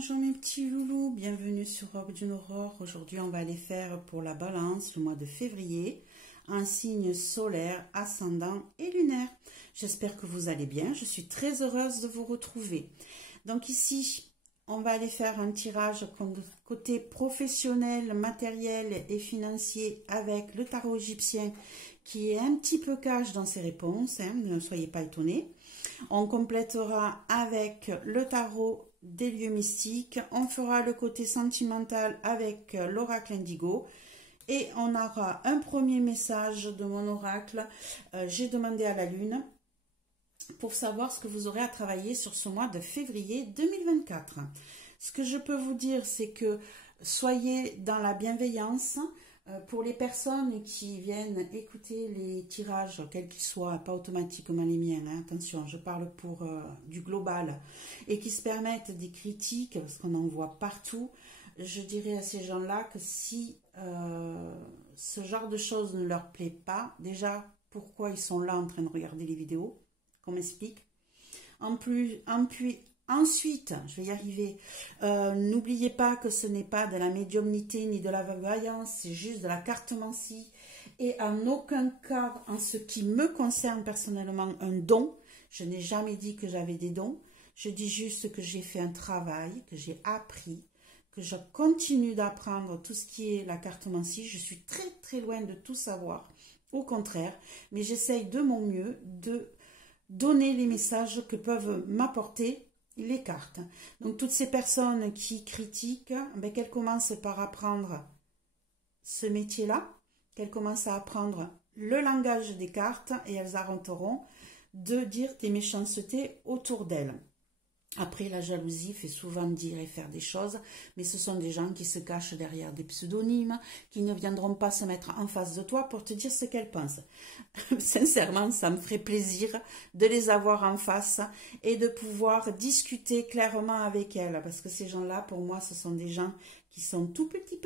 Bonjour mes petits loulous, bienvenue sur Robe d'une Aurore. Aujourd'hui on va aller faire pour la balance le mois de février, un signe solaire, ascendant et lunaire. J'espère que vous allez bien, je suis très heureuse de vous retrouver. Donc ici on va aller faire un tirage côté professionnel, matériel et financier avec le tarot égyptien qui est un petit peu cash dans ses réponses, ne soyez pas étonnés. On complétera avec le tarot des lieux mystiques, on fera le côté sentimental avec l'oracle indigo et on aura un premier message de mon oracle. J'ai demandé à la lune pour savoir ce que vous aurez à travailler sur ce mois de février 2024. Ce que je peux vous dire, c'est que soyez dans la bienveillance. Pour les personnes qui viennent écouter les tirages, quels qu'ils soient, pas automatiquement les miens, hein, attention, je parle pour du global, et qui se permettent des critiques, parce qu'on en voit partout, je dirais à ces gens-là que si ce genre de choses ne leur plaît pas, déjà, pourquoi ils sont là en train de regarder les vidéos, qu'on m'explique. Ensuite, je vais y arriver, n'oubliez pas que ce n'est pas de la médiumnité ni de la voyance, c'est juste de la cartomancie et en aucun cas, en ce qui me concerne personnellement, un don. Je n'ai jamais dit que j'avais des dons, je dis juste que j'ai fait un travail, que j'ai appris, que je continue d'apprendre tout ce qui est la cartomancie. Je suis très très loin de tout savoir, au contraire, mais j'essaye de mon mieux de donner les messages que peuvent m'apporter les cartes. Donc toutes ces personnes qui critiquent, qu'elles commencent par apprendre ce métier-là, qu'elles commencent à apprendre le langage des cartes et elles arrêteront de dire des méchancetés autour d'elles. Après, la jalousie fait souvent dire et faire des choses, mais ce sont des gens qui se cachent derrière des pseudonymes, qui ne viendront pas se mettre en face de toi pour te dire ce qu'elles pensent. Sincèrement, ça me ferait plaisir de les avoir en face et de pouvoir discuter clairement avec elles, parce que ces gens-là, pour moi, ce sont des gens qui sont tout petits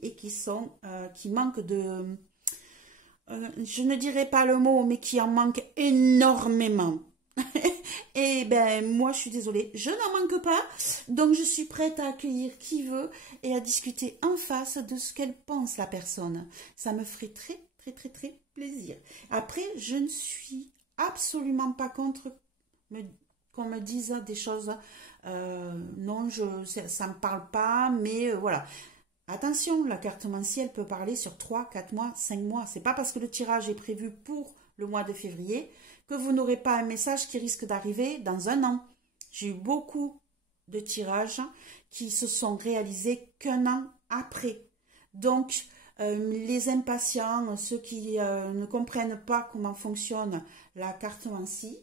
et qui manquent de... je ne dirais pas le mot, mais qui en manquent énormément. Et ben moi je suis désolée, je n'en manque pas, donc je suis prête à accueillir qui veut et à discuter en face de ce qu'elle pense la personne. Ça me ferait très plaisir. Après, je ne suis absolument pas contre qu'on me dise des choses, non, ça me parle pas, mais voilà. Attention, la cartomancie, elle peut parler sur 3, 4 mois, 5 mois. C'est pas parce que le tirage est prévu pour le mois de février que vous n'aurez pas un message qui risque d'arriver dans un an. J'ai eu beaucoup de tirages qui se sont réalisés qu'un an après. Donc, les impatients, ceux qui ne comprennent pas comment fonctionne la cartomancie,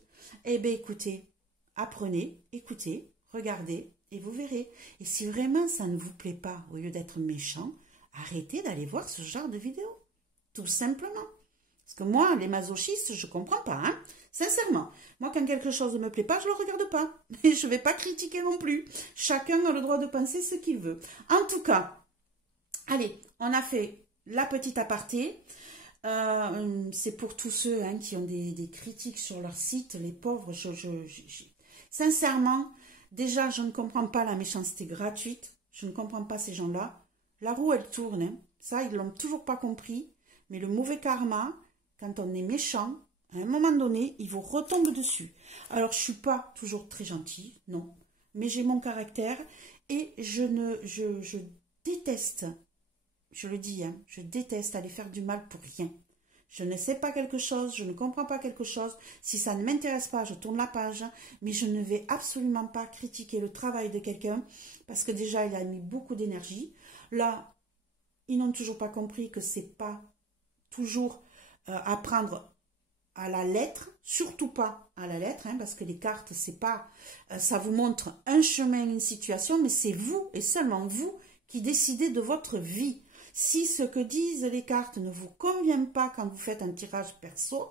eh bien écoutez, apprenez, écoutez, regardez et vous verrez. Et si vraiment ça ne vous plaît pas, au lieu d'être méchant, arrêtez d'aller voir ce genre de vidéos. Tout simplement. Parce que moi, les masochistes, je ne comprends pas, hein. Sincèrement. Moi, quand quelque chose ne me plaît pas, je ne le regarde pas. Et je ne vais pas critiquer non plus. Chacun a le droit de penser ce qu'il veut. En tout cas, allez, on a fait la petite aparté. C'est pour tous ceux qui ont des critiques sur leur site, les pauvres. Sincèrement, déjà, je ne comprends pas la méchanceté gratuite. Je ne comprends pas ces gens-là. La roue, elle tourne. Hein. Ça, ils ne l'ont toujours pas compris. Mais le mauvais karma... Quand on est méchant, à un moment donné, il vous retombe dessus. Alors, je ne suis pas toujours très gentille, non. Mais j'ai mon caractère et je déteste, je le dis, je déteste aller faire du mal pour rien. Je ne sais pas quelque chose, je ne comprends pas quelque chose. Si ça ne m'intéresse pas, je tourne la page. Mais je ne vais absolument pas critiquer le travail de quelqu'un parce que déjà, il a mis beaucoup d'énergie. Là, ils n'ont toujours pas compris que ce n'est pas toujours... apprendre à la lettre, surtout pas à la lettre, parce que les cartes, c'est pas, ça vous montre un chemin, une situation, mais c'est vous et seulement vous qui décidez de votre vie. Si ce que disent les cartes ne vous convient pas quand vous faites un tirage perso,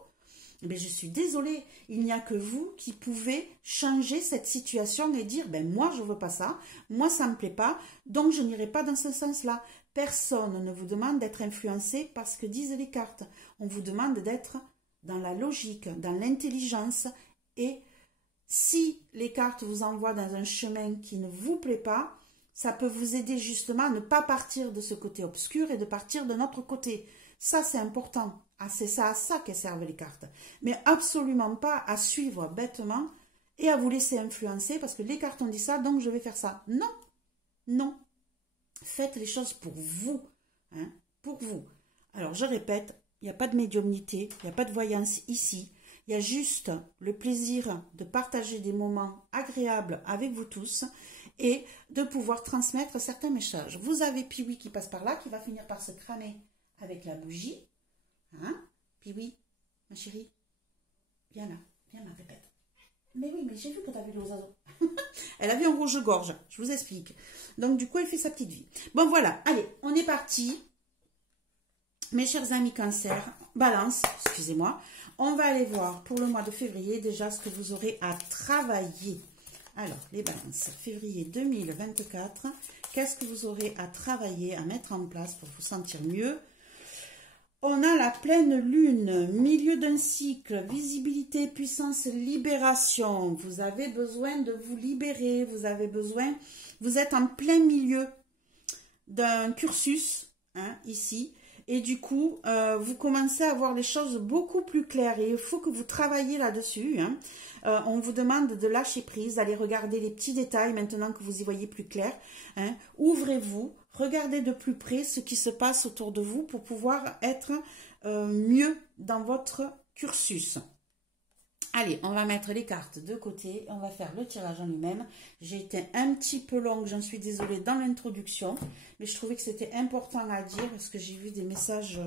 ben je suis désolée, il n'y a que vous qui pouvez changer cette situation et dire, ben moi je veux pas ça, moi ça me plaît pas, donc je n'irai pas dans ce sens-là. Personne ne vous demande d'être influencé par ce que disent les cartes. On vous demande d'être dans la logique, dans l'intelligence et Si les cartes vous envoient dans un chemin qui ne vous plaît pas, ça peut vous aider justement à ne pas partir de ce côté obscur et de partir de notre côté. Ça, c'est important. Ah, c'est ça à ça qu'elles servent les cartes. Mais absolument pas à suivre bêtement et à vous laisser influencer parce que les cartes ont dit ça, donc je vais faire ça. Non, non. Faites les choses pour vous. Hein, pour vous. Alors, je répète, il n'y a pas de médiumnité, il n'y a pas de voyance ici. Il y a juste le plaisir de partager des moments agréables avec vous tous et de pouvoir transmettre certains messages. Vous avez Piwi qui passe par là, qui va finir par se cramer avec la bougie. Hein? Piwi, ma chérie, viens là, viens ma répète. Mais oui, mais j'ai vu que tu avais les oiseaux. Elle avait un rouge-gorge, je vous explique. Donc du coup, elle fait sa petite vie. Bon voilà, allez, on est parti. Mes chers amis Cancer, Balance, excusez-moi. On va aller voir pour le mois de février déjà ce que vous aurez à travailler. Alors, les balances, février 2024, qu'est-ce que vous aurez à travailler, à mettre en place pour vous sentir mieux? On a la pleine lune, milieu d'un cycle, visibilité, puissance, libération. Vous avez besoin de vous libérer, vous avez besoin, vous êtes en plein milieu d'un cursus, hein, ici. Et du coup, vous commencez à voir les choses beaucoup plus claires. Et il faut que vous travailliez là-dessus. Hein. On vous demande de lâcher prise, d'aller regarder les petits détails maintenant que vous y voyez plus clair. Hein. Ouvrez-vous, regardez de plus près ce qui se passe autour de vous pour pouvoir être mieux dans votre cursus. Allez, on va mettre les cartes de côté, on va faire le tirage en lui-même. J'ai été un petit peu longue, j'en suis désolée dans l'introduction, mais je trouvais que c'était important à dire parce que j'ai vu des messages,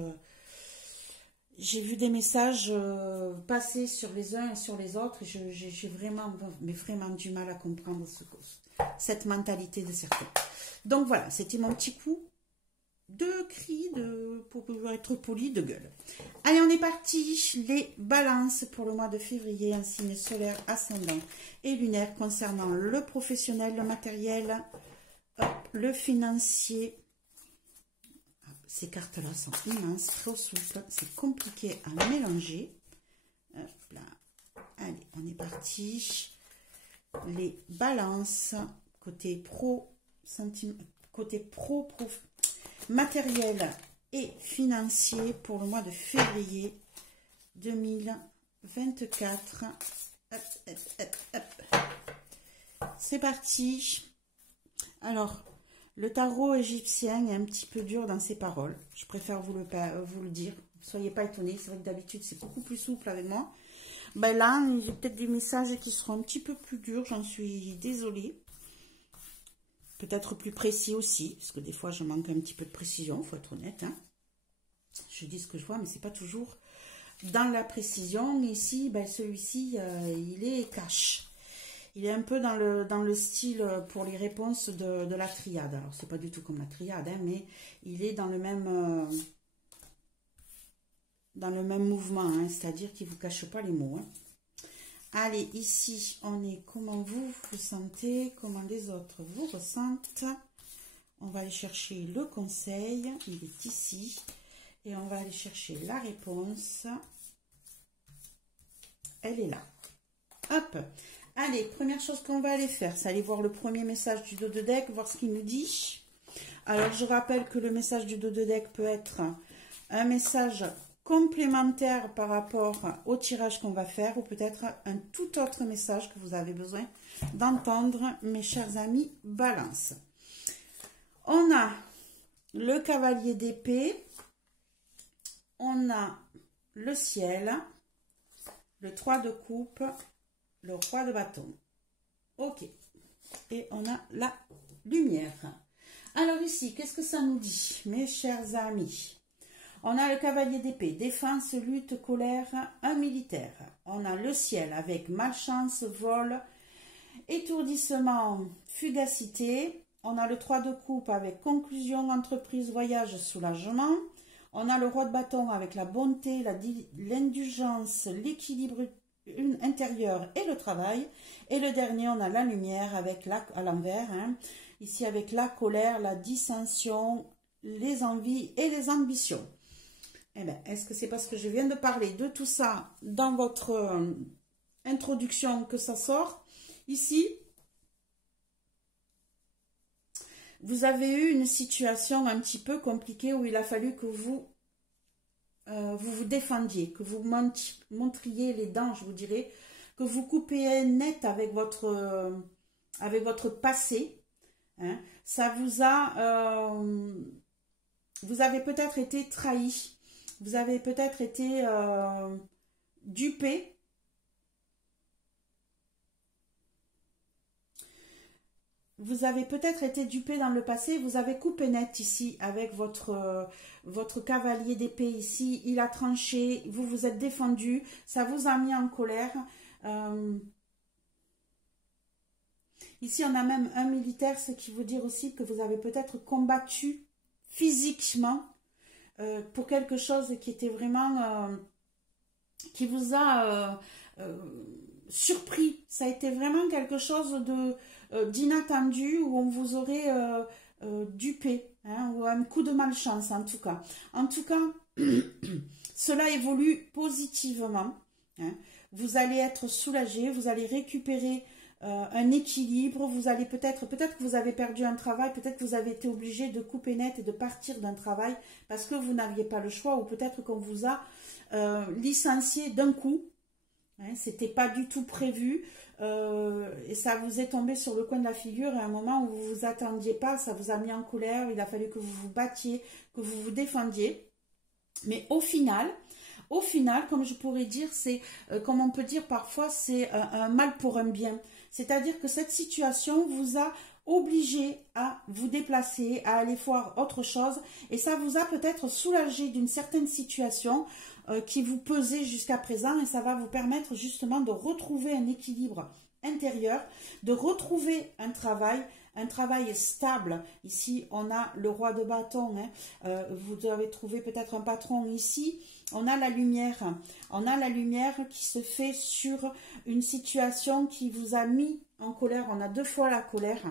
passer sur les uns et sur les autres et j'ai vraiment, mais vraiment du mal à comprendre cette mentalité de certains. Donc voilà, c'était mon petit coup de cri, pour pouvoir être poli, de gueule. Allez, on est parti. Les balances pour le mois de février, un signe solaire, ascendant et lunaire concernant le professionnel, le matériel, hop, le financier. Ces cartes-là sont immenses, trop souples, c'est compliqué à mélanger. Hop là. Allez, on est parti. Les balances, côté matériel et financier pour le mois de février 2024. Hop, hop, hop, hop. C'est parti. Alors, le tarot égyptien est un petit peu dur dans ses paroles. Je préfère vous le dire. Ne soyez pas étonnés. C'est vrai que d'habitude, c'est beaucoup plus souple avec moi. Ben là, j'ai peut-être des messages qui seront un petit peu plus durs. J'en suis désolée. Peut-être plus précis aussi, parce que des fois, je manque un petit peu de précision, il faut être honnête. Hein. Je dis ce que je vois, mais c'est pas toujours dans la précision. Mais ici, ben, celui-ci, il est cash. Il est un peu dans le style pour les réponses de la triade. Alors, c'est pas du tout comme la triade, hein, mais il est dans le même mouvement, hein, c'est-à-dire qu'il ne vous cache pas les mots. Hein. Allez, ici, on est comment vous vous sentez, comment les autres vous ressentent. On va aller chercher le conseil, il est ici. Et on va aller chercher la réponse. Elle est là. Hop. Allez, première chose qu'on va aller faire, c'est aller voir le premier message du dos de deck, voir ce qu'il nous dit. Alors, je rappelle que le message du dos de deck peut être un message complémentaire par rapport au tirage qu'on va faire ou peut-être un tout autre message que vous avez besoin d'entendre, mes chers amis Balance. On a le cavalier d'épée, on a le ciel, le 3 de coupe, le roi de bâton. Ok. Et on a la lumière. Alors ici, qu'est-ce que ça nous dit, mes chers amis? On a le cavalier d'épée, défense, lutte, colère, un militaire. On a le ciel avec malchance, vol, étourdissement, fugacité. On a le 3 de coupe avec conclusion, entreprise, voyage, soulagement. On a le roi de bâton avec la bonté, l'indulgence, l'équilibre intérieur et le travail. Et le dernier, on a la lumière avec à l'envers. Hein, ici avec la colère, la dissension, les envies et les ambitions. Eh bien, est-ce que c'est parce que je viens de parler de tout ça dans votre introduction que ça sort. Ici, vous avez eu une situation un petit peu compliquée où il a fallu que vous vous défendiez, que vous montriez les dents, je vous dirais, que vous coupiez net avec votre passé. Hein. Ça vous a... vous avez peut-être été trahi, vous avez peut-être été dupé. Vous avez peut-être été dupé dans le passé, vous avez coupé net ici avec votre cavalier d'épée ici, il a tranché, vous vous êtes défendu, ça vous a mis en colère. Ici, on a même un militaire, ce qui veut dire aussi que vous avez peut-être combattu physiquement pour quelque chose qui était vraiment... qui vous a surpris. Ça a été vraiment quelque chose d'inattendu où on vous aurait dupé, hein, ou un coup de malchance en tout cas. En tout cas, cela évolue positivement. Hein. Vous allez être soulagé, vous allez récupérer un équilibre, vous allez peut-être que vous avez perdu un travail, peut-être que vous avez été obligé de couper net et de partir d'un travail parce que vous n'aviez pas le choix, ou peut-être qu'on vous a licencié d'un coup. Hein, c'était pas du tout prévu et ça vous est tombé sur le coin de la figure et à un moment où vous vous attendiez pas, ça vous a mis en colère, il a fallu que vous vous battiez, que vous vous défendiez. Mais au final, comme je pourrais dire, c'est comme on peut dire parfois, c'est un mal pour un bien. C'est-à-dire que cette situation vous a obligé à vous déplacer, à aller voir autre chose et ça vous a peut-être soulagé d'une certaine situation qui vous pesait jusqu'à présent et ça va vous permettre justement de retrouver un équilibre intérieur, de retrouver un travail stable. Ici, on a le roi de bâton. Hein. Vous avez trouvé peut-être un patron ici. On a la lumière. On a la lumière qui se fait sur une situation qui vous a mis en colère. On a deux fois la colère.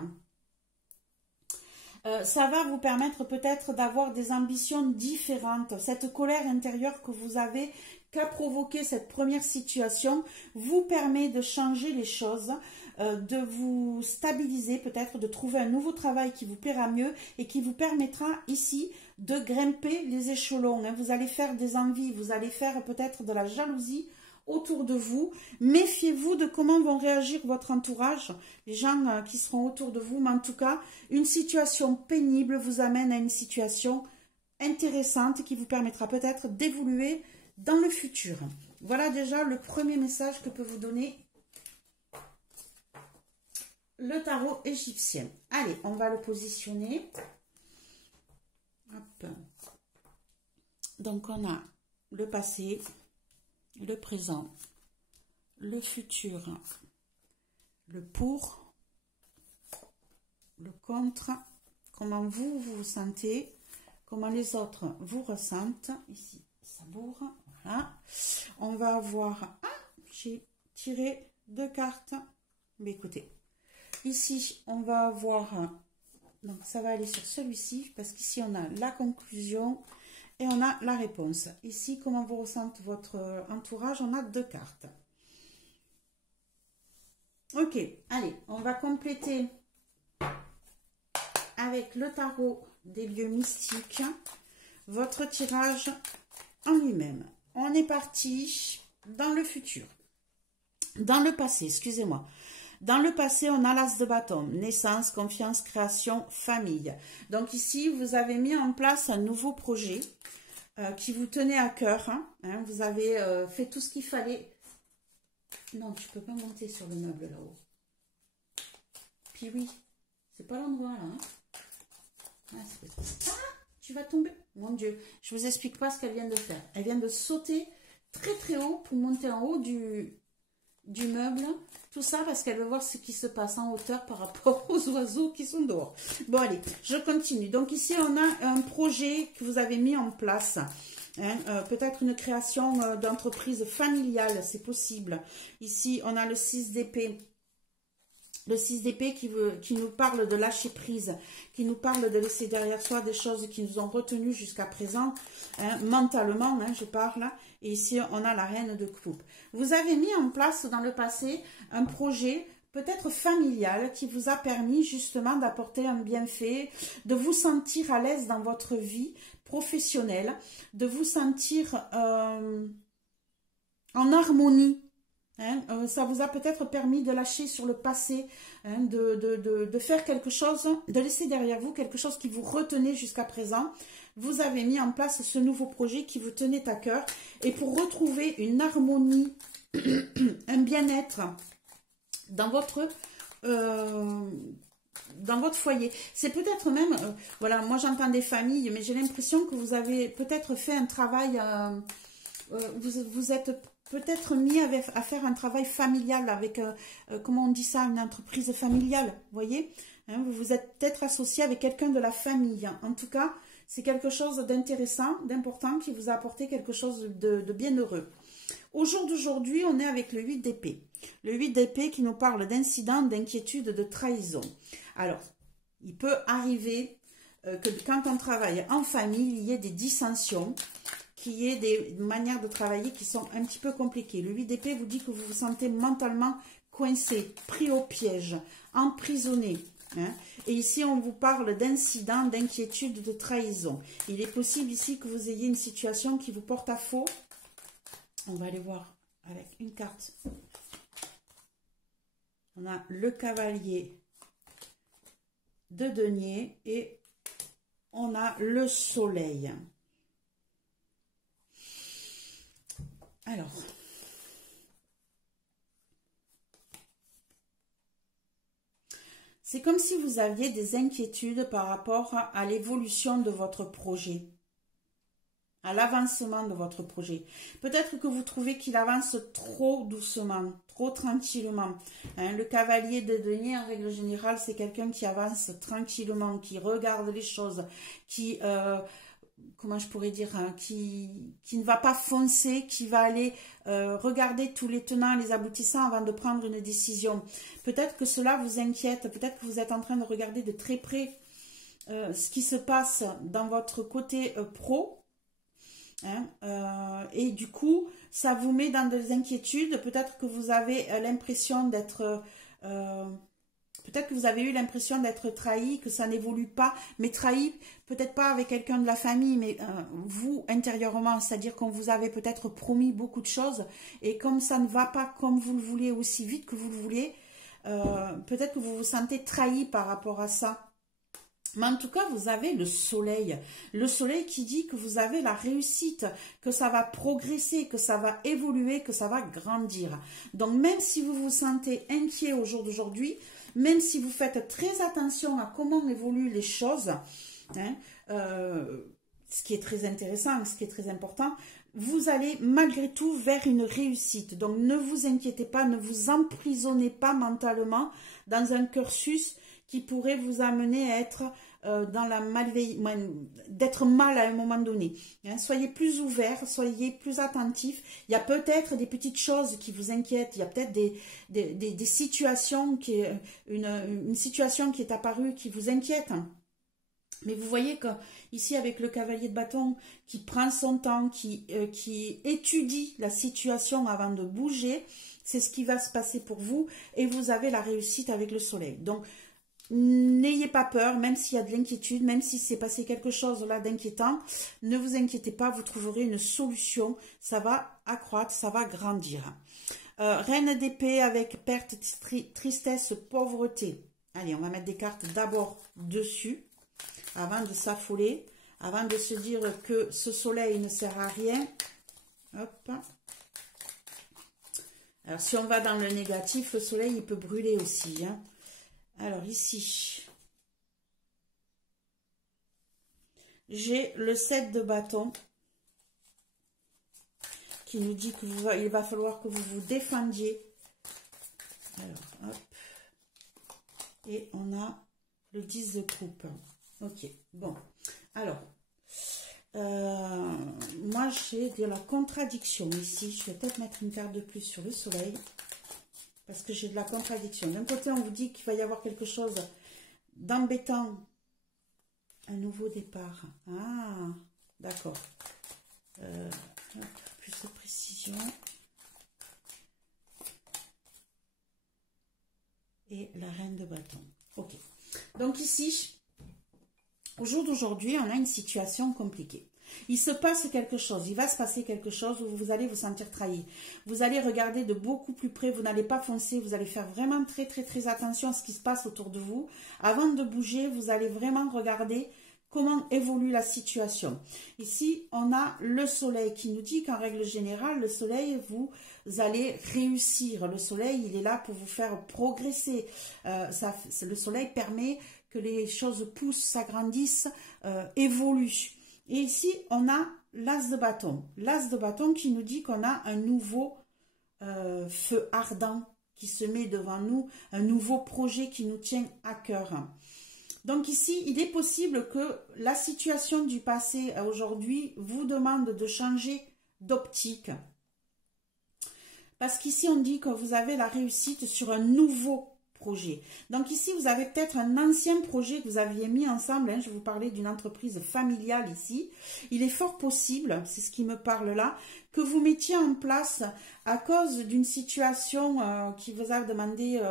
Ça va vous permettre peut-être d'avoir des ambitions différentes. Cette colère intérieure que vous avez, qu'a provoqué cette première situation, vous permet de changer les choses, de vous stabiliser peut-être, de trouver un nouveau travail qui vous plaira mieux et qui vous permettra ici de grimper les échelons. Hein. Vous allez faire des envies, vous allez faire peut-être de la jalousie autour de vous. Méfiez-vous de comment vont réagir votre entourage, les gens qui seront autour de vous. Mais en tout cas, une situation pénible vous amène à une situation intéressante qui vous permettra peut-être d'évoluer dans le futur. Voilà déjà le premier message que peut vous donner le tarot égyptien. Allez, on va le positionner. Hop. Donc, on a le passé, le présent, le futur, le pour, le contre, comment vous vous sentez, comment les autres vous ressentent. Ici, ça bourre, voilà. On va avoir, j'ai tiré 2 cartes, mais écoutez, ici, on va avoir, donc ça va aller sur celui-ci, parce qu'ici, on a la conclusion, et on a la réponse. Ici, comment vous ressentez votre entourage? On a 2 cartes. Ok, allez, on va compléter avec le tarot des lieux mystiques votre tirage en lui-même. On est parti dans le futur. Dans le passé, excusez-moi. Dans le passé, on a l'as de bâton, naissance, confiance, création, famille. Donc ici, vous avez mis en place un nouveau projet qui vous tenait à cœur. Hein. Vous avez fait tout ce qu'il fallait. Non, tu peux pas monter sur le meuble là-haut. Puis oui, c'est pas l'endroit là. Hein. Tu vas tomber. Mon Dieu, je vous explique pas ce qu'elle vient de faire. Elle vient de sauter très très haut pour monter en haut du meuble. Tout ça parce qu'elle veut voir ce qui se passe en hauteur par rapport aux oiseaux qui sont dehors. Bon, allez, je continue. Donc ici, on a un projet que vous avez mis en place. Hein, peut-être une création d'entreprise familiale, c'est possible. Ici, on a le 6 d'épée. Le 6 d'épée qui nous parle de lâcher prise, qui nous parle de laisser derrière soi des choses qui nous ont retenus jusqu'à présent, hein, mentalement, hein, je parle. Et ici, on a la reine de coupe. Vous avez mis en place dans le passé un projet peut-être familial qui vous a permis justement d'apporter un bienfait, de vous sentir à l'aise dans votre vie professionnelle, de vous sentir en harmonie. Hein, ça vous a peut-être permis de lâcher sur le passé, hein, de faire quelque chose, de laisser derrière vous quelque chose qui vous retenait jusqu'à présent. Vous avez mis en place ce nouveau projet qui vous tenait à cœur. Et pour retrouver une harmonie, un bien-être dans votre foyer. C'est peut-être même, voilà, moi j'entends des familles, mais j'ai l'impression que vous avez peut-être fait un travail, vous êtes peut-être mis à faire un travail familial avec, comment on dit ça, une entreprise familiale, vous voyez, hein, vous vous êtes peut-être associé avec quelqu'un de la famille. En tout cas, c'est quelque chose d'intéressant, d'important, qui vous a apporté quelque chose de bien heureux. Au jour d'aujourd'hui, on est avec le 8 d'épée. Le 8 d'épée qui nous parle d'incidents, d'inquiétudes, de trahison. Alors, il peut arriver que quand on travaille en famille, il y ait des dissensions, qu'il y ait des manières de travailler qui sont un petit peu compliquées. Le 8 d'épée vous dit que vous vous sentez mentalement coincé, pris au piège, emprisonné. Hein. Et ici, on vous parle d'incidents, d'inquiétudes, de trahison. Il est possible ici que vous ayez une situation qui vous porte à faux. On va aller voir avec une carte. On a le cavalier de denier et on a le soleil. Alors, c'est comme si vous aviez des inquiétudes par rapport à l'évolution de votre projet, à l'avancement de votre projet. Peut-être que vous trouvez qu'il avance trop doucement, trop tranquillement. Hein, le cavalier de denier, en règle générale, c'est quelqu'un qui avance tranquillement, qui regarde les choses, qui... comment je pourrais dire, hein, qui ne va pas foncer, qui va aller regarder tous les tenants et les aboutissants avant de prendre une décision. Peut-être que cela vous inquiète, peut-être que vous êtes en train de regarder de très près ce qui se passe dans votre côté pro, hein, et du coup, ça vous met dans des inquiétudes. Peut-être que vous avez l'impression d'être... peut-être que vous avez eu l'impression d'être trahi, que ça n'évolue pas, mais trahi, peut-être pas avec quelqu'un de la famille, mais vous, intérieurement, c'est-à-dire qu'on vous avait peut-être promis beaucoup de choses, et comme ça ne va pas comme vous le voulez, aussi vite que vous le voulez, peut-être que vous vous sentez trahi par rapport à ça. Mais en tout cas, vous avez le soleil qui dit que vous avez la réussite, que ça va progresser, que ça va évoluer, que ça va grandir. Donc, même si vous vous sentez inquiet au jour d'aujourd'hui, même si vous faites très attention à comment évoluent les choses, hein, ce qui est très intéressant, ce qui est très important, vous allez malgré tout vers une réussite. Donc, ne vous inquiétez pas, ne vous emprisonnez pas mentalement dans un cursus qui pourrait vous amener à être dans la malveillance, d'être mal à un moment donné. Hein, soyez plus ouverts, soyez plus attentifs. Il y a peut-être des petites choses qui vous inquiètent, il y a peut-être des situations, une situation qui est apparue qui vous inquiète. Mais vous voyez que ici avec le cavalier de bâton qui prend son temps, qui étudie la situation avant de bouger, c'est ce qui va se passer pour vous et vous avez la réussite avec le soleil. Donc, n'ayez pas peur, même s'il y a de l'inquiétude, même si c'est passé quelque chose là d'inquiétant, ne vous inquiétez pas, vous trouverez une solution, ça va accroître, ça va grandir. Reine d'épée avec perte, tristesse, pauvreté. Allez, on va mettre des cartes d'abord dessus, avant de s'affoler, avant de se dire que ce soleil ne sert à rien. Hop. Alors, si on va dans le négatif, le soleil, il peut brûler aussi, hein. Alors ici, j'ai le 7 de bâton qui nous dit qu'il va falloir que vous vous défendiez. Alors, hop. Et on a le 10 de coupe. Ok, bon. Alors, moi j'ai de la contradiction ici. Je vais peut-être mettre une carte de plus sur le soleil. Parce que j'ai de la contradiction. D'un côté, on vous dit qu'il va y avoir quelque chose d'embêtant. Un nouveau départ. Ah, d'accord. Plus de précision. Et la reine de bâton. Ok. Donc ici, au jour d'aujourd'hui, on a une situation compliquée. Il se passe quelque chose, il va se passer quelque chose où vous allez vous sentir trahi. Vous allez regarder de beaucoup plus près, vous n'allez pas foncer, vous allez faire vraiment très très très attention à ce qui se passe autour de vous. Avant de bouger, vous allez vraiment regarder comment évolue la situation. Ici, on a le soleil qui nous dit qu'en règle générale, le soleil, vous allez réussir. Le soleil, il est là pour vous faire progresser. Le soleil permet que les choses poussent, s'agrandissent, évoluent. Et ici, on a l'as de bâton. L'as de bâton qui nous dit qu'on a un nouveau feu ardent qui se met devant nous, un nouveau projet qui nous tient à cœur. Donc ici, il est possible que la situation du passé à aujourd'hui vous demande de changer d'optique. Parce qu'ici, on dit que vous avez la réussite sur un nouveau projet. Donc ici, vous avez peut-être un ancien projet que vous aviez mis ensemble. Hein, je vous parlais d'une entreprise familiale ici. Il est fort possible, c'est ce qui me parle là, que vous mettiez en place à cause d'une situation qui vous a demandé,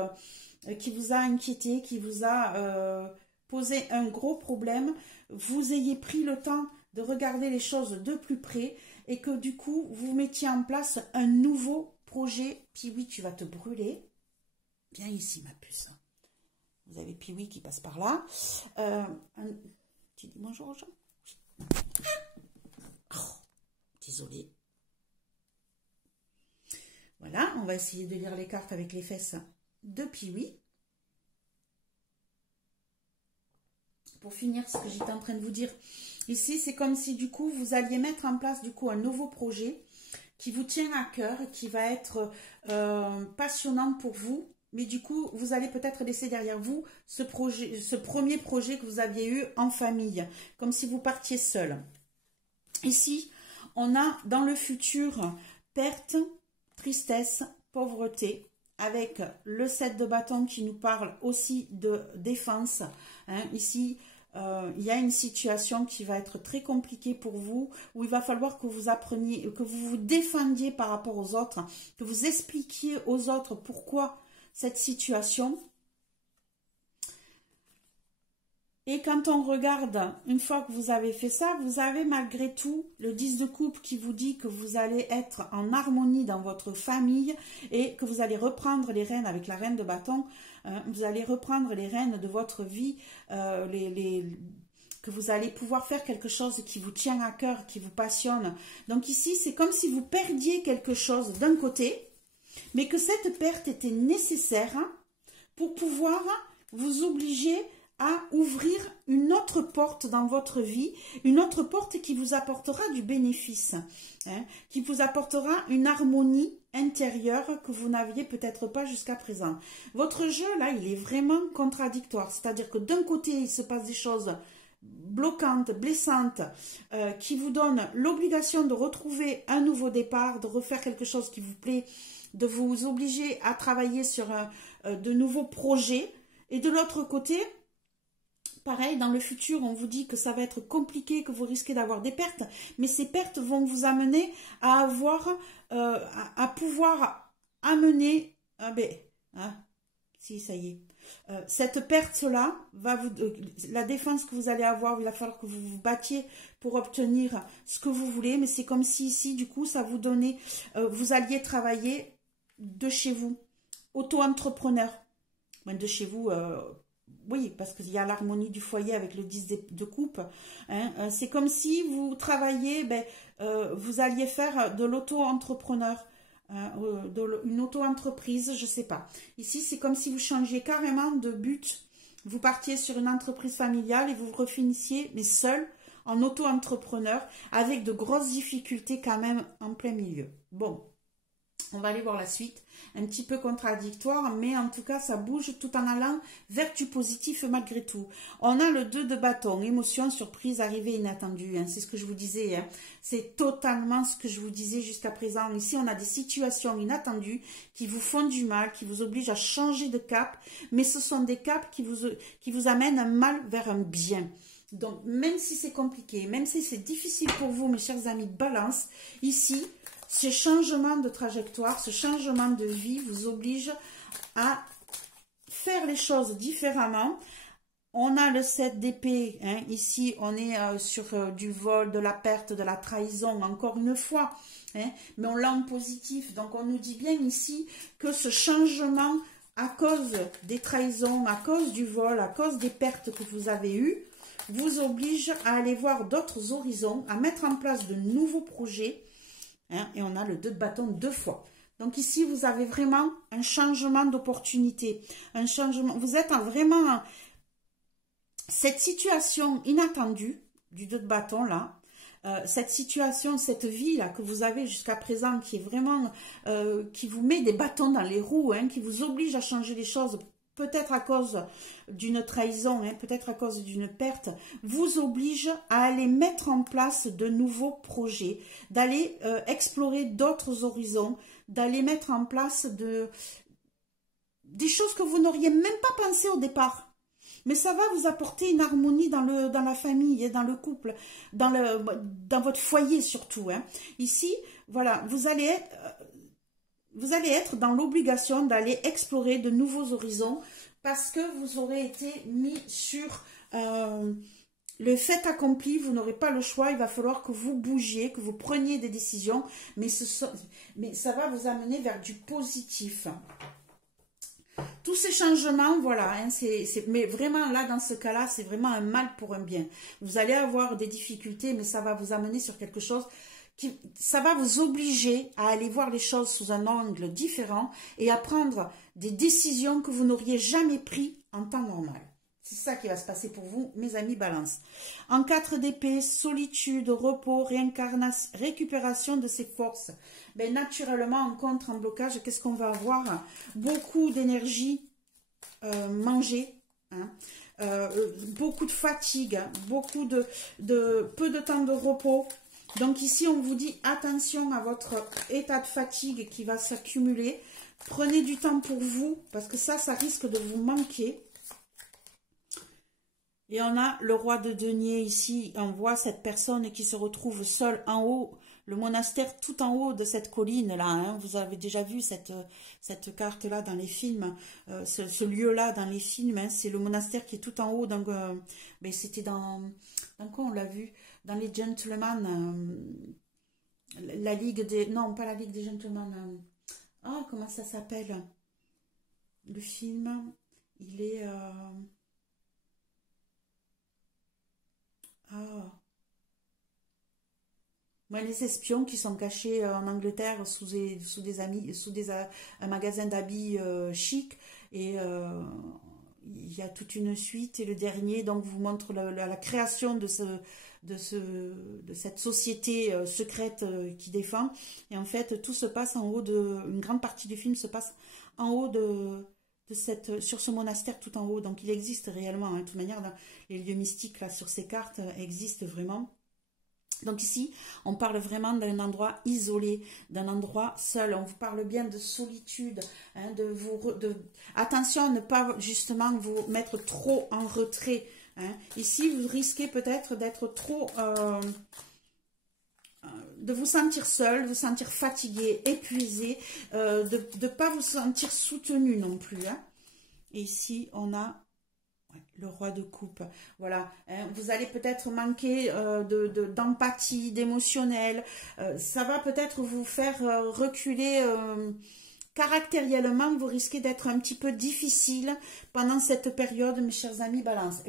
qui vous a inquiété, qui vous a posé un gros problème. Vous ayez pris le temps de regarder les choses de plus près et que du coup, vous mettiez en place un nouveau projet. Puis oui, tu vas te brûler. Viens ici, ma puce. Vous avez Piwi qui passe par là. Tu dis bonjour aux gens? Oh, désolée. Voilà, on va essayer de lire les cartes avec les fesses de Piwi. Pour finir ce que j'étais en train de vous dire. Ici, c'est comme si du coup, vous alliez mettre en place du coup un nouveau projet qui vous tient à cœur, qui va être passionnant pour vous. Mais du coup, vous allez peut-être laisser derrière vous ce premier projet que vous aviez eu en famille, comme si vous partiez seul. Ici, on a dans le futur perte, tristesse, pauvreté, avec le 7 de bâton qui nous parle aussi de défense. Hein, ici, il y a une situation qui va être très compliquée pour vous, où il va falloir que vous appreniez, que vous vous défendiez par rapport aux autres, que vous expliquiez aux autres pourquoi cette situation. Et quand on regarde, une fois que vous avez fait ça, vous avez malgré tout le 10 de coupe qui vous dit que vous allez être en harmonie dans votre famille et que vous allez reprendre les rênes avec la reine de bâton. Vous allez reprendre les rênes de votre vie, que vous allez pouvoir faire quelque chose qui vous tient à cœur, qui vous passionne. Donc ici, c'est comme si vous perdiez quelque chose d'un côté, mais que cette perte était nécessaire pour pouvoir vous obliger à ouvrir une autre porte dans votre vie, une autre porte qui vous apportera du bénéfice, hein, qui vous apportera une harmonie intérieure que vous n'aviez peut-être pas jusqu'à présent. Votre jeu, là, il est vraiment contradictoire, c'est-à-dire que d'un côté, il se passe des choses bloquantes, blessantes, qui vous donnent l'obligation de retrouver un nouveau départ, de refaire quelque chose qui vous plaît, de vous obliger à travailler sur de nouveaux projets. Et de l'autre côté, pareil, dans le futur, on vous dit que ça va être compliqué, que vous risquez d'avoir des pertes, mais ces pertes vont vous amener à avoir, à pouvoir amener, si, ça y est, cette perte-là, la défense que vous allez avoir, il va falloir que vous vous battiez pour obtenir ce que vous voulez, mais c'est comme si ici, du coup, ça vous donnait, vous alliez travailler de chez vous, auto-entrepreneur, de chez vous, oui, parce qu'il y a l'harmonie du foyer avec le 10 de coupe, hein, c'est comme si vous travailliez, vous alliez faire de l'auto-entrepreneur, une auto-entreprise, je ne sais pas. Ici, c'est comme si vous changiez carrément de but. Vous partiez sur une entreprise familiale et vous refinissiez, mais seul, en auto-entrepreneur, avec de grosses difficultés quand même en plein milieu. Bon, On va aller voir la suite, un petit peu contradictoire, mais en tout cas, ça bouge tout en allant vers du positif malgré tout. On a le 2 de bâton, émotion, surprise, arrivée inattendue. Hein, c'est ce que je vous disais. Hein. C'est totalement ce que je vous disais jusqu'à présent. Ici, on a des situations inattendues qui vous font du mal, qui vous obligent à changer de cap, mais ce sont des caps qui vous amènent un mal vers un bien. Donc, même si c'est compliqué, même si c'est difficile pour vous, mes chers amis de Balance, ici, ce changement de trajectoire, ce changement de vie vous oblige à faire les choses différemment. On a le 7 d'épée, hein. Ici on est sur du vol, de la perte, de la trahison, encore une fois, hein. Mais on l'a en positif, donc on nous dit bien ici que ce changement, à cause des trahisons, à cause du vol, à cause des pertes que vous avez eues, vous oblige à aller voir d'autres horizons, à mettre en place de nouveaux projets. Hein, et on a le 2 de bâton 2 fois. Donc ici, vous avez vraiment un changement d'opportunité. Un changement. Vous êtes vraiment... cette situation inattendue du 2 de bâton, là, cette situation, cette vie là que vous avez jusqu'à présent, qui est vraiment... qui vous met des bâtons dans les roues, hein, qui vous oblige à changer les choses, peut-être à cause d'une trahison, hein, peut-être à cause d'une perte, vous oblige à aller mettre en place de nouveaux projets, d'aller explorer d'autres horizons, d'aller mettre en place des choses que vous n'auriez même pas pensé au départ. Mais ça va vous apporter une harmonie dans la famille, dans le couple, dans votre foyer surtout. Hein. Ici, voilà, vous allez être dans l'obligation d'aller explorer de nouveaux horizons parce que vous aurez été mis sur le fait accompli. Vous n'aurez pas le choix, il va falloir que vous bougiez, que vous preniez des décisions, mais ça va vous amener vers du positif. Tous ces changements, voilà, hein, mais vraiment là, dans ce cas-là, c'est vraiment un mal pour un bien. Vous allez avoir des difficultés, mais ça va vous amener sur quelque chose ça va vous obliger à aller voir les choses sous un angle différent et à prendre des décisions que vous n'auriez jamais prises en temps normal. C'est ça qui va se passer pour vous, mes amis Balance. En 4 d'épée, solitude, repos, réincarnation, récupération de ses forces. Ben, naturellement, en contre, en blocage, qu'est-ce qu'on va avoir? Beaucoup d'énergie mangée, hein, beaucoup de fatigue, beaucoup peu de temps de repos. Donc ici, on vous dit attention à votre état de fatigue qui va s'accumuler. Prenez du temps pour vous, parce que ça risque de vous manquer. Et on a le roi de denier ici. On voit cette personne qui se retrouve seule en haut, le monastère tout en haut de cette colline-là. Hein. Vous avez déjà vu cette carte-là dans les films, ce lieu-là dans les films. Hein. C'est le monastère qui est tout en haut. Donc, c'était dans quoi on l'a vu? Dans les gentlemen, la ligue des... Non, pas la ligue des gentlemen. Comment ça s'appelle? Le film, il est... les espions qui sont cachés en Angleterre sous un magasin d'habits chic. Et il y a toute une suite. Et le dernier, donc, vous montre la création de cette société secrète qui défend. Et en fait, tout se passe en haut une grande partie du film se passe en haut sur ce monastère tout en haut. Donc il existe réellement, hein. De toute manière, les lieux mystiques là sur ces cartes existent vraiment. Donc ici, on parle vraiment d'un endroit isolé, d'un endroit seul. On vous parle bien de solitude, hein, attention à ne pas justement vous mettre trop en retrait. Hein. Ici, vous risquez peut-être d'être trop... de vous sentir seul, de vous sentir fatigué, épuisé, de ne pas vous sentir soutenu non plus. Hein. Et ici, on a le roi de coupe. Voilà, hein. Vous allez peut-être manquer d'empathie, d'émotionnel. Ça va peut-être vous faire reculer... caractériellement, vous risquez d'être un petit peu difficile pendant cette période, mes chers amis Balance.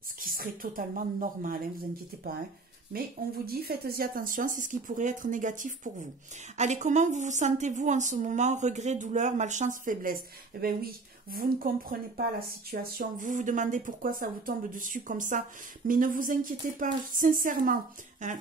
Ce qui serait totalement normal, hein, vous inquiétez pas. Hein. Mais on vous dit, faites-y attention, c'est ce qui pourrait être négatif pour vous. Allez, comment vous sentez-vous en ce moment? Regret, douleur, malchance, faiblesse? Eh bien oui, vous ne comprenez pas la situation. Vous vous demandez pourquoi ça vous tombe dessus comme ça. Mais ne vous inquiétez pas, sincèrement. Hein,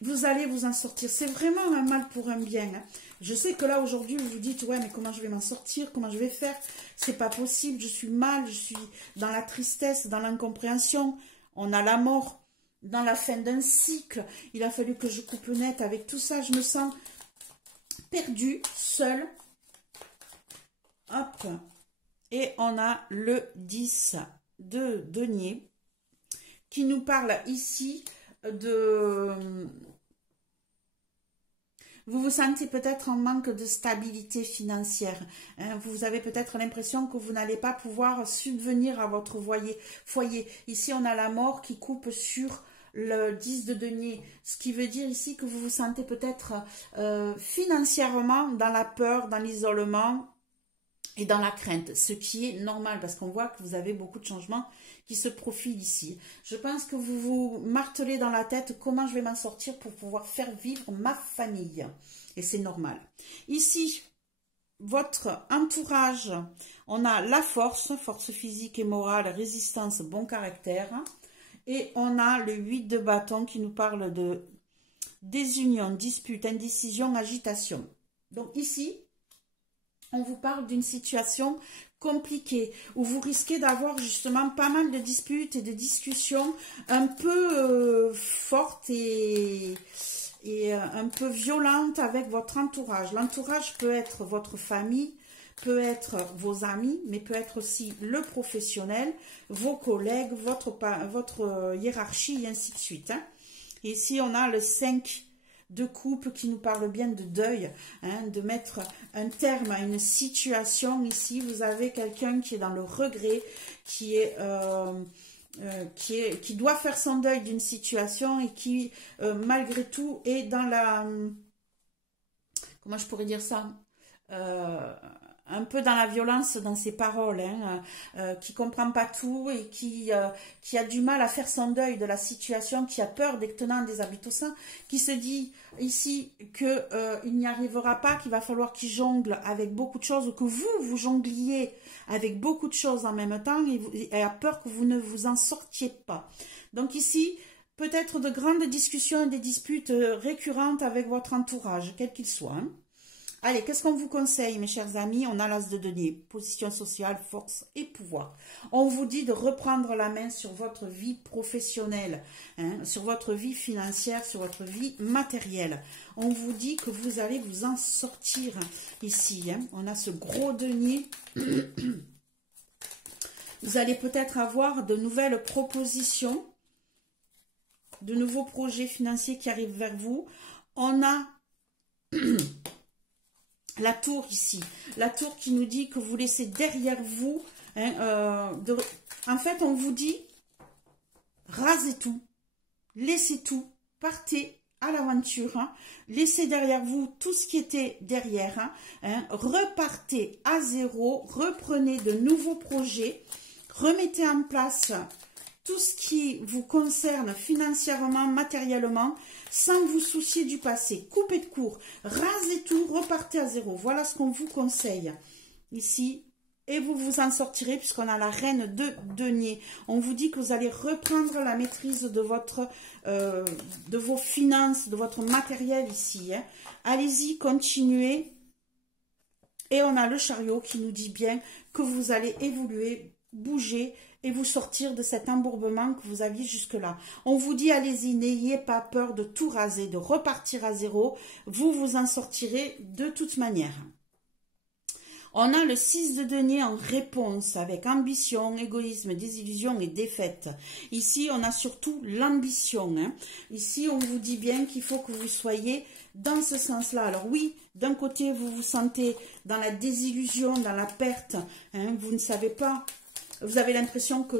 vous allez vous en sortir. C'est vraiment un mal pour un bien. Hein. Je sais que là, aujourd'hui, vous vous dites, ouais, mais comment je vais m'en sortir? Comment je vais faire? C'est pas possible, je suis mal, je suis dans la tristesse, dans l'incompréhension. On a la mort dans la fin d'un cycle. Il a fallu que je coupe net avec tout ça. Je me sens perdue, seule. Hop. Et on a le 10 de denier qui nous parle ici de... Vous vous sentez peut-être en manque de stabilité financière. Hein. Vous avez peut-être l'impression que vous n'allez pas pouvoir subvenir à votre foyer. Ici, on a la mort qui coupe sur le 10 de denier. Ce qui veut dire ici que vous vous sentez peut-être financièrement dans la peur, dans l'isolement et dans la crainte. Ce qui est normal parce qu'on voit que vous avez beaucoup de changements qui se profilent ici. Je pense que vous vous martelez dans la tête comment je vais m'en sortir pour pouvoir faire vivre ma famille. Et c'est normal. Ici, votre entourage, on a la force physique et morale, résistance, bon caractère. Et on a le 8 de bâton qui nous parle de désunion, dispute, indécision, agitation. Donc ici, on vous parle d'une situation compliquée où vous risquez d'avoir justement pas mal de disputes et de discussions un peu fortes et un peu violentes avec votre entourage. L'entourage peut être votre famille, peut être vos amis, mais peut être aussi le professionnel, vos collègues, votre hiérarchie et ainsi de suite. Hein. Et ici, on a le 5 de coupe qui nous parle bien de deuil, hein, de mettre un terme à une situation. Ici, vous avez quelqu'un qui est dans le regret, qui doit faire son deuil d'une situation et qui, malgré tout, est dans la... Comment je pourrais dire ça un peu dans la violence dans ses paroles, hein, qui comprend pas tout et qui a du mal à faire son deuil de la situation, qui a peur des tenants des aboutissants, qui se dit ici que il n'y arrivera pas, qu'il va falloir qu'il jongle avec beaucoup de choses, que vous jongliez avec beaucoup de choses en même temps et a peur que vous ne vous en sortiez pas. Donc ici, peut-être de grandes discussions et des disputes récurrentes avec votre entourage, quel qu'il soit. Hein. Allez, qu'est-ce qu'on vous conseille, mes chers amis? On a l'as de denier, position sociale, force et pouvoir. On vous dit de reprendre la main sur votre vie professionnelle, hein, sur votre vie financière, sur votre vie matérielle. On vous dit que vous allez vous en sortir ici. Hein. On a ce gros denier. Vous allez peut-être avoir de nouvelles propositions, de nouveaux projets financiers qui arrivent vers vous. On a... la tour ici, la tour qui nous dit que vous laissez derrière vous, hein, en fait on vous dit, rasez tout, laissez tout, partez à l'aventure, hein, laissez derrière vous tout ce qui était derrière, hein, repartez à zéro, reprenez de nouveaux projets, remettez en place tout ce qui vous concerne financièrement, matériellement, sans vous soucier du passé. Coupez de court, rasez tout, repartez à zéro. Voilà ce qu'on vous conseille ici. Et vous vous en sortirez puisqu'on a la reine de denier. On vous dit que vous allez reprendre la maîtrise de vos finances, de votre matériel ici. Hein. Allez-y, continuez. Et on a le chariot qui nous dit bien que vous allez évoluer, bouger et vous sortir de cet embourbement que vous aviez jusque-là. On vous dit, allez-y, n'ayez pas peur de tout raser, de repartir à zéro. Vous vous en sortirez de toute manière. On a le 6 de denier en réponse avec ambition, égoïsme, désillusion et défaite. Ici, on a surtout l'ambition. Hein. Ici, on vous dit bien qu'il faut que vous soyez dans ce sens-là. Alors oui, d'un côté, vous vous sentez dans la désillusion, dans la perte. Hein, vous ne savez pas. Vous avez l'impression que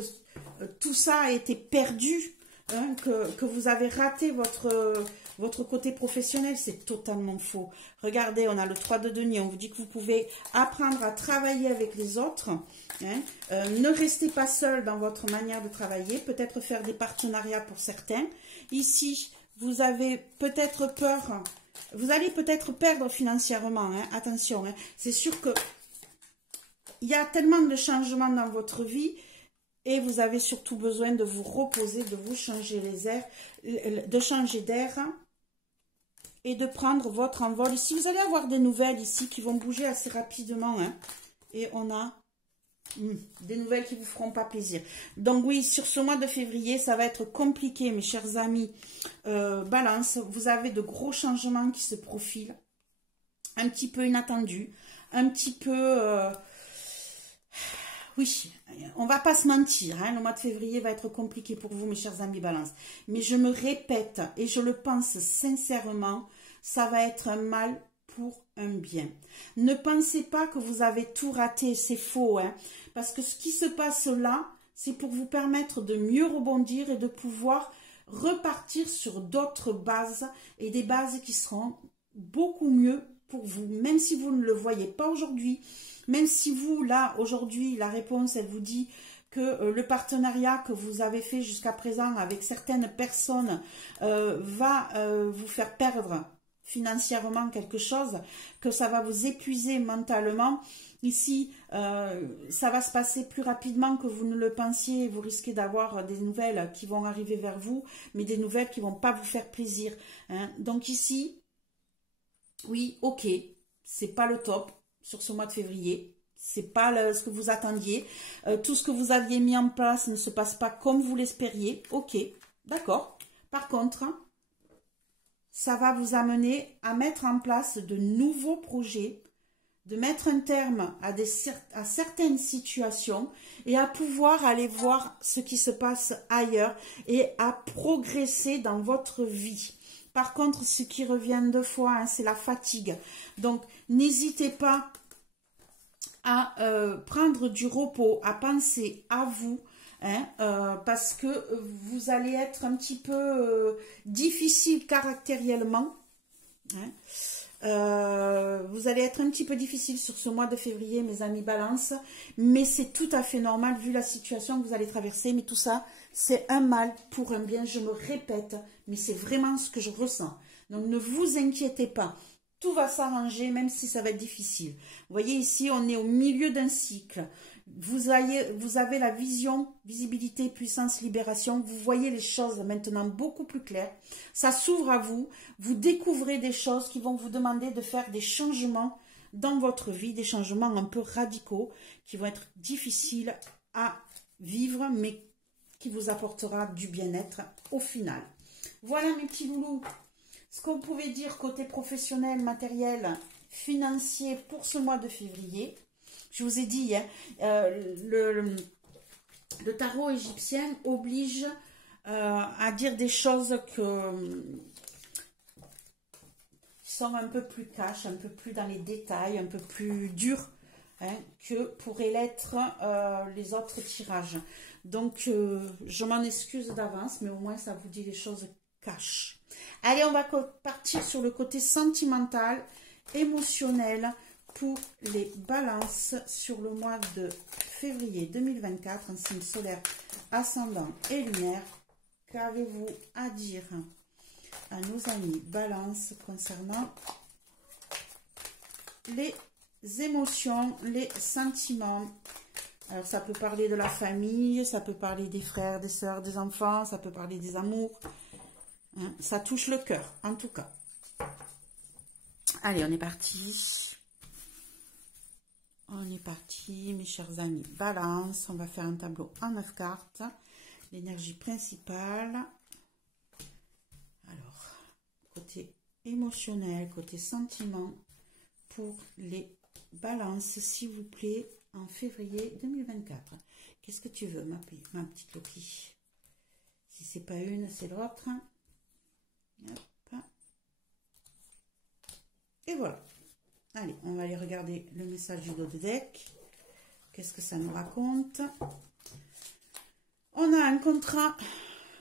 tout ça a été perdu, hein, que vous avez raté votre côté professionnel. C'est totalement faux. Regardez, on a le 3 de denier. On vous dit que vous pouvez apprendre à travailler avec les autres. Hein. Ne restez pas seul dans votre manière de travailler. Peut-être faire des partenariats pour certains. Ici, vous avez peut-être peur. Vous allez peut-être perdre financièrement. Hein. Attention, hein. C'est sûr que il y a tellement de changements dans votre vie et vous avez surtout besoin de vous reposer, de vous changer les airs, de changer d'air. et de prendre votre envol. Ici, vous allez avoir des nouvelles ici qui vont bouger assez rapidement. Hein. Et on a des nouvelles qui ne vous feront pas plaisir. Donc oui, sur ce mois de février, ça va être compliqué, mes chers amis. Balance, vous avez de gros changements qui se profilent. Un petit peu inattendus. Un petit peu... oui, on va pas se mentir. Hein, le mois de février va être compliqué pour vous, mes chers amis Balance. Mais je me répète, et je le pense sincèrement, ça va être un mal pour un bien. Ne pensez pas que vous avez tout raté, c'est faux. Hein, parce que ce qui se passe là, c'est pour vous permettre de mieux rebondir et de pouvoir repartir sur d'autres bases et des bases qui seront beaucoup mieux pour vous, même si vous ne le voyez pas aujourd'hui, même si vous, là, aujourd'hui, la réponse, elle vous dit que le partenariat que vous avez fait jusqu'à présent avec certaines personnes va vous faire perdre financièrement quelque chose, que ça va vous épuiser mentalement. Ici, ça va se passer plus rapidement que vous ne le pensiez. Vous risquez d'avoir des nouvelles qui vont arriver vers vous, mais des nouvelles qui ne vont pas vous faire plaisir. Hein. Donc ici, oui, ok, c'est pas le top sur ce mois de février. C'est pas ce que vous attendiez. Tout ce que vous aviez mis en place ne se passe pas comme vous l'espériez. Ok, d'accord. Par contre, ça va vous amener à mettre en place de nouveaux projets, de mettre un terme à certaines situations et à pouvoir aller voir ce qui se passe ailleurs et à progresser dans votre vie. Par contre, ce qui revient deux fois, hein, c'est la fatigue. Donc, n'hésitez pas à prendre du repos, à penser à vous, hein, parce que vous allez être un petit peu difficile caractériellement. Hein. Vous allez être un petit peu difficile sur ce mois de février, mes amis Balance, mais c'est tout à fait normal vu la situation que vous allez traverser. Mais tout ça, c'est un mal pour un bien, je me répète, mais c'est vraiment ce que je ressens. Donc ne vous inquiétez pas, tout va s'arranger, même si ça va être difficile. Vous voyez ici, on est au milieu d'un cycle. Vous avez la vision, visibilité, puissance, libération. Vous voyez les choses maintenant beaucoup plus claires. Ça s'ouvre à vous. Vous découvrez des choses qui vont vous demander de faire des changements dans votre vie, des changements un peu radicaux qui vont être difficiles à vivre, mais qui vous apportera du bien-être au final. Voilà mes petits loulous, ce qu'on pouvait dire côté professionnel, matériel, financier pour ce mois de février. Je vous ai dit, hein, le tarot égyptien oblige à dire des choses qui sont un peu plus cash, un peu plus dans les détails, un peu plus dures, hein, que pourraient l'être les autres tirages. Donc, je m'en excuse d'avance, mais au moins ça vous dit les choses cash. Allez, on va partir sur le côté sentimental, émotionnel, pour les balances sur le mois de février 2024, en signe solaire, ascendant et lunaire. Qu'avez-vous à dire à nos amis balance concernant les émotions, les sentiments? Alors ça peut parler de la famille, ça peut parler des frères, des sœurs, des enfants, ça peut parler des amours. Hein, ça touche le cœur, en tout cas. Allez, on est parti. On est parti, mes chers amis. Balance, on va faire un tableau en 9 cartes. L'énergie principale. Alors, côté émotionnel, côté sentiment, pour les balances, s'il vous plaît, en février 2024. Qu'est-ce que tu veux, ma petite Loki? Si c'est pas une, c'est l'autre. Hop. Et voilà. Allez, on va aller regarder le message du dos de deck. Qu'est-ce que ça nous raconte? On a un contrat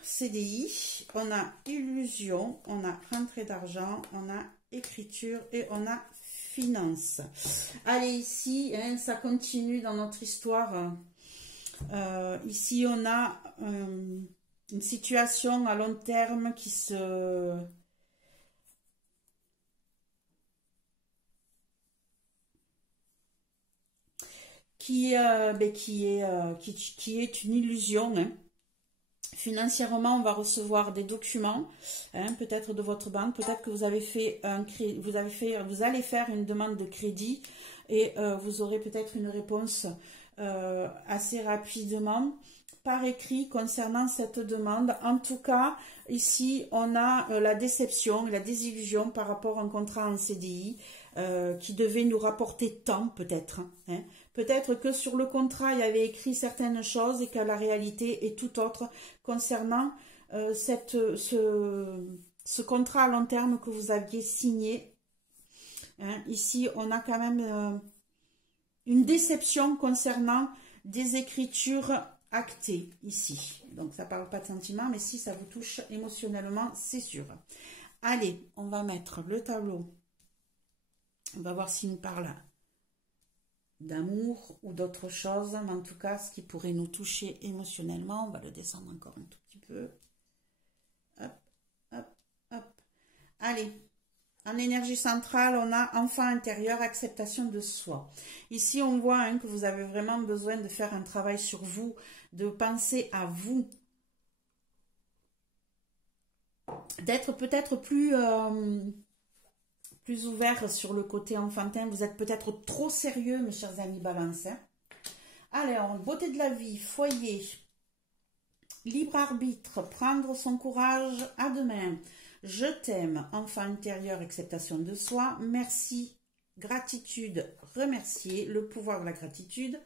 CDI, on a illusion, on a rentrée d'argent, on a écriture et on a finance. Allez, ici, hein, ça continue dans notre histoire. Ici, on a une situation à long terme qui se... qui est une illusion, hein. Financièrement, on va recevoir des documents, hein, peut-être de votre banque, peut-être que vous avez fait vous allez faire une demande de crédit et vous aurez peut-être une réponse assez rapidement par écrit concernant cette demande. En tout cas, ici, on a la déception, la désillusion par rapport à un contrat en CDI qui devait nous rapporter tant, peut-être. Hein. Peut-être que sur le contrat, il y avait écrit certaines choses et que la réalité est tout autre concernant ce contrat à long terme que vous aviez signé. Hein. Ici, on a quand même une déception concernant des écritures actées ici. Donc, ça ne parle pas de sentiments, mais si ça vous touche émotionnellement, c'est sûr. Allez, on va mettre le tableau. On va voir s'il nous parle d'amour ou d'autre chose, mais en tout cas, ce qui pourrait nous toucher émotionnellement, on va le descendre encore un tout petit peu. Hop, hop, hop. Allez, en énergie centrale, on a enfant intérieur, acceptation de soi. Ici, on voit hein, que vous avez vraiment besoin de faire un travail sur vous, de penser à vous, d'être peut-être plus ouvert sur le côté enfantin. Vous êtes peut-être trop sérieux, mes chers amis Balance. Hein. Alors, beauté de la vie, foyer, libre arbitre, prendre son courage à deux mains. Je t'aime, enfant intérieur, acceptation de soi. Merci, gratitude, remercier, le pouvoir de la gratitude.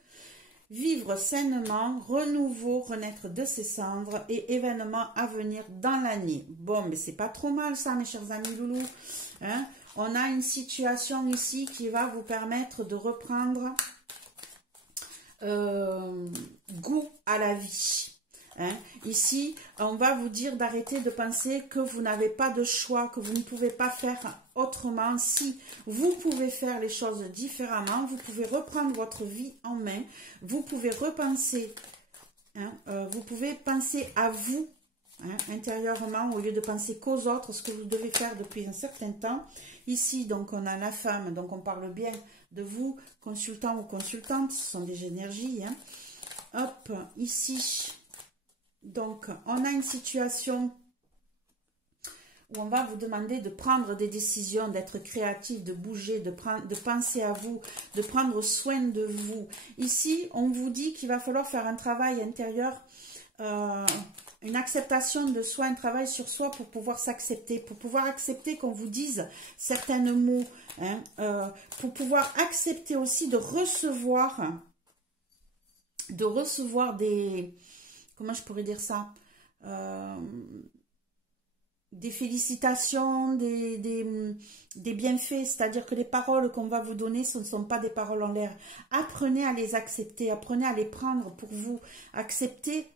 Vivre sainement, renouveau, renaître de ses cendres et événements à venir dans l'année. Bon, mais c'est pas trop mal ça, mes chers amis loulous. Hein? On a une situation ici qui va vous permettre de reprendre goût à la vie. Hein? Ici, on va vous dire d'arrêter de penser que vous n'avez pas de choix, que vous ne pouvez pas faire autrement. Si vous pouvez faire les choses différemment, vous pouvez reprendre votre vie en main, vous pouvez repenser, hein, vous pouvez penser à vous, hein, intérieurement, au lieu de penser qu'aux autres, ce que vous devez faire depuis un certain temps. Ici, donc, on a la femme, donc on parle bien de vous, consultant ou consultante, ce sont des énergies. Hein. Hop, ici, donc, on a une situation où on va vous demander de prendre des décisions, d'être créatif, de bouger, de penser à vous, de prendre soin de vous. Ici, on vous dit qu'il va falloir faire un travail intérieur, une acceptation de soi, un travail sur soi pour pouvoir s'accepter, pour pouvoir accepter qu'on vous dise certains mots, hein, pour pouvoir accepter aussi de recevoir des, comment je pourrais dire ça, des félicitations, des bienfaits, c'est-à-dire que les paroles qu'on va vous donner, ce ne sont pas des paroles en l'air. Apprenez à les accepter, apprenez à les prendre pour vous, acceptez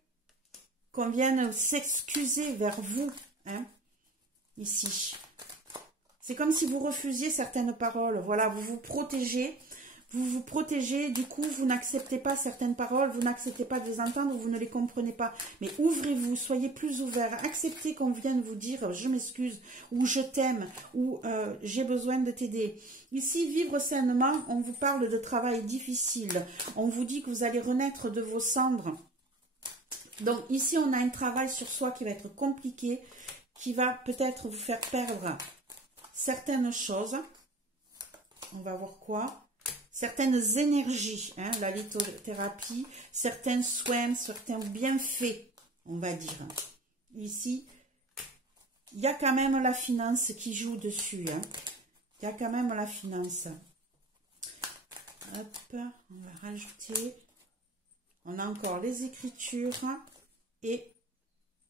qu'on vienne s'excuser vers vous, hein, ici. C'est comme si vous refusiez certaines paroles, voilà, vous vous protégez, du coup, vous n'acceptez pas certaines paroles, vous n'acceptez pas de les entendre, vous ne les comprenez pas. Mais ouvrez-vous, soyez plus ouverts, acceptez qu'on vienne vous dire « je m'excuse » ou « je t'aime » ou « j'ai besoin de t'aider ». Ici, vivre sainement, on vous parle de travail difficile, on vous dit que vous allez renaître de vos cendres. Donc ici, on a un travail sur soi qui va être compliqué, qui va peut-être vous faire perdre certaines choses. On va voir quoi ? Certaines énergies, hein, la lithothérapie, certains soins, certains bienfaits, on va dire. Ici, il y a quand même la finance qui joue dessus. Hein. Il y a quand même la finance. Hop, on va rajouter. On a encore les écritures et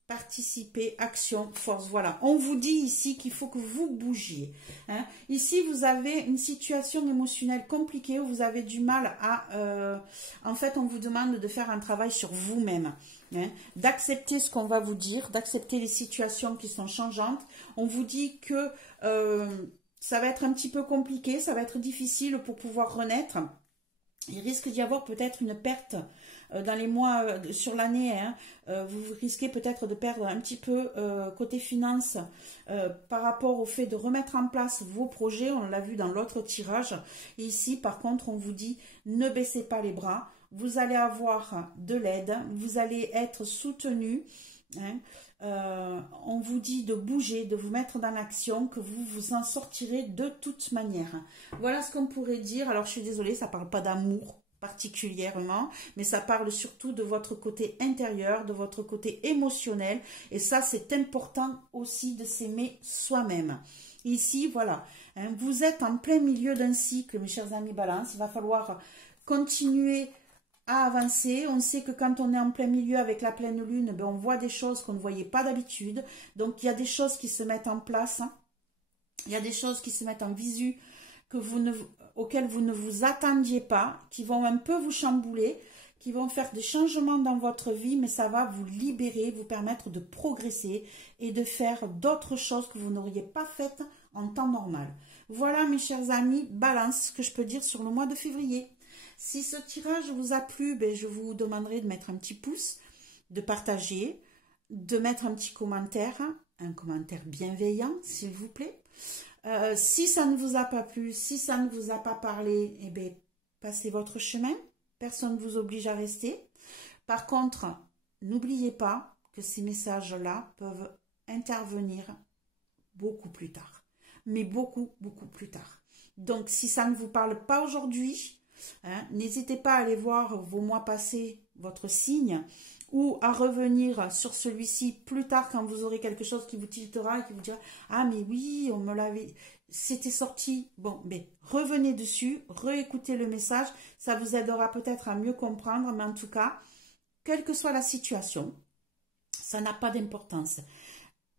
participer, action, force. Voilà, on vous dit ici qu'il faut que vous bougiez. Hein. Ici, vous avez une situation émotionnelle compliquée où vous avez du mal à... en fait, on vous demande de faire un travail sur vous-même. Hein, d'accepter ce qu'on va vous dire, d'accepter les situations qui sont changeantes. On vous dit que ça va être un petit peu compliqué, ça va être difficile pour pouvoir renaître. Il risque d'y avoir peut-être une perte dans les mois, sur l'année, hein, vous risquez peut-être de perdre un petit peu côté finance par rapport au fait de remettre en place vos projets, on l'a vu dans l'autre tirage. Et ici, par contre, on vous dit, ne baissez pas les bras, vous allez avoir de l'aide, vous allez être soutenu hein. On vous dit de bouger, de vous mettre dans l'action, que vous vous en sortirez de toute manière. Voilà ce qu'on pourrait dire. Alors, je suis désolée, ça ne parle pas d'amour particulièrement, mais ça parle surtout de votre côté intérieur, de votre côté émotionnel. Et ça, c'est important aussi de s'aimer soi-même. Ici, voilà, hein, vous êtes en plein milieu d'un cycle, mes chers amis Balance. Il va falloir continuer à avancer. On sait que quand on est en plein milieu avec la pleine lune, ben on voit des choses qu'on ne voyait pas d'habitude. Donc, il y a des choses qui se mettent en place. Hein. Il y a des choses qui se mettent en visu auxquelles vous ne vous attendiez pas, qui vont un peu vous chambouler, qui vont faire des changements dans votre vie, mais ça va vous libérer, vous permettre de progresser et de faire d'autres choses que vous n'auriez pas faites en temps normal. Voilà, mes chers amis, Balance, ce que je peux dire sur le mois de février. Si ce tirage vous a plu, ben, je vous demanderai de mettre un petit pouce, de partager, de mettre un petit commentaire, un commentaire bienveillant, s'il vous plaît. Si ça ne vous a pas plu, si ça ne vous a pas parlé, eh bien, passez votre chemin. Personne ne vous oblige à rester. Par contre, n'oubliez pas que ces messages-là peuvent intervenir beaucoup plus tard. Mais beaucoup, beaucoup plus tard. Donc, si ça ne vous parle pas aujourd'hui, hein, n'hésitez pas à aller voir vos mois passés, votre signe, ou à revenir sur celui-ci plus tard quand vous aurez quelque chose qui vous tiltera et qui vous dira « Ah, mais oui, on me l'avait... C'était sorti. » Bon, mais revenez dessus, réécoutez le message. Ça vous aidera peut-être à mieux comprendre, mais en tout cas, quelle que soit la situation, ça n'a pas d'importance.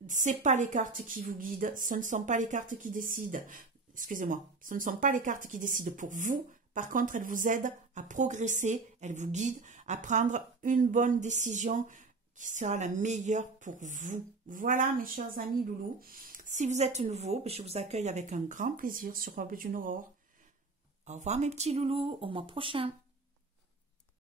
Ce n'est pas les cartes qui vous guident, ce ne sont pas les cartes qui décident. Excusez-moi, ce ne sont pas les cartes qui décident pour vous. Par contre, elles vous aident à progresser, elles vous guident à prendre une bonne décision qui sera la meilleure pour vous. Voilà, mes chers amis loulous. Si vous êtes nouveau, je vous accueille avec un grand plaisir sur Robe d'une Aurore. Au revoir, mes petits loulous. Au mois prochain.